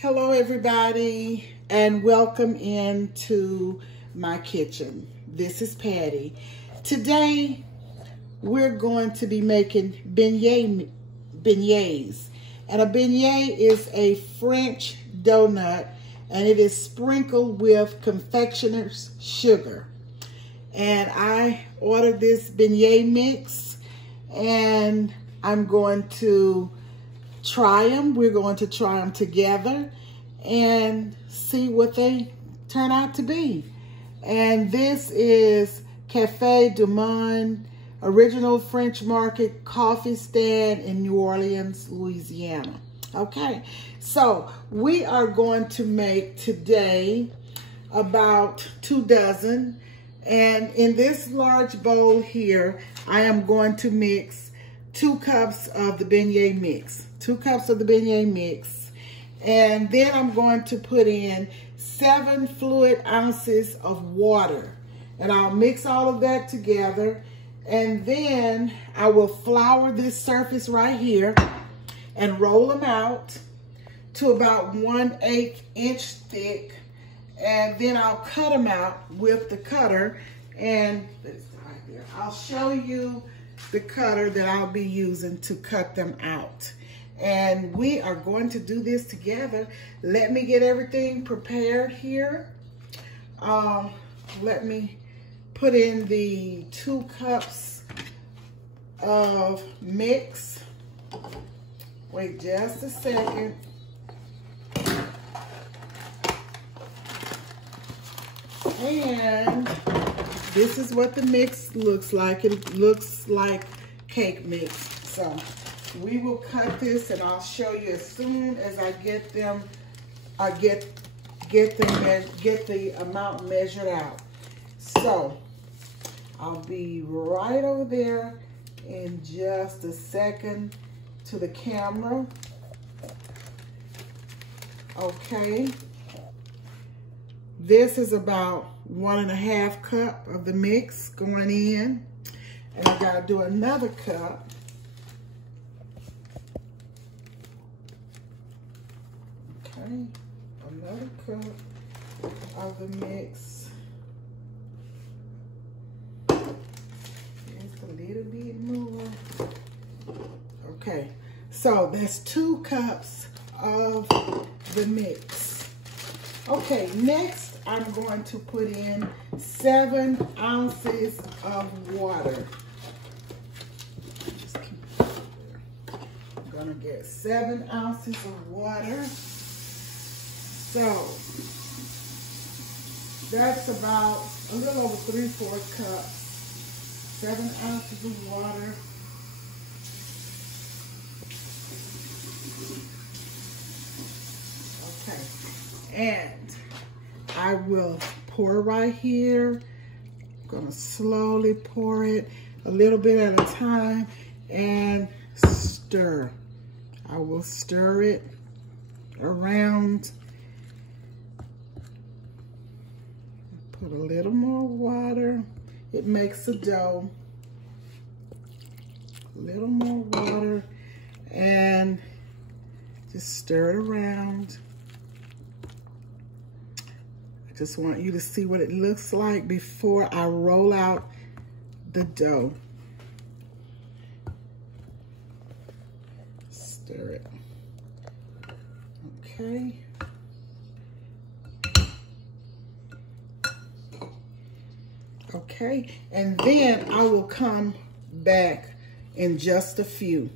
Hello everybody, and welcome into my kitchen. This is Patty. Today we're going to be making beignets. And a beignet is a French donut, and it is sprinkled with confectioner's sugar. And I ordered this beignet mix, and I'm going to try them. We're going to try them together and see what they turn out to be. And this is Café du Monde, original French market coffee stand in New Orleans, Louisiana. Okay, so we are going to make today about 2 dozen. And in this large bowl here, I am going to mix 2 cups of the beignet mix. 2 cups of the beignet mix. And then I'm going to put in 7 fluid ounces of water. And I'll mix all of that together. And then I will flour this surface right here and roll them out to about 1/8 inch thick. And then I'll cut them out with the cutter. And right there, I'll show you the cutter that I'll be using to cut them out. And we are going to do this together. Let me get everything prepared here. Let me put in the 2 cups of mix. Wait just a second. And this is what the mix looks like. It looks like cake mix. So we will cut this, and I'll show you as soon as I get them. I get the amount measured out. So I'll be right over there in just a second to the camera. Okay. This is about 1.5 cup of the mix going in, and I gotta do another cup. Okay, another cup of the mix. Just a little bit more. Okay, so that's 2 cups of the mix. Okay, next I'm going to put in 7 ounces of water. Just keep it there. I'm gonna get 7 ounces of water. So that's about a little over 3/4 cups. 7 ounces of water. Okay, and I will pour right here. I'm gonna slowly pour it a little bit at a time and stir. I will stir it around. Put a little more water. It makes a dough. A little more water and just stir it around. I just want you to see what it looks like before I roll out the dough. Stir it. Okay. Okay, and then I will come back in just a few.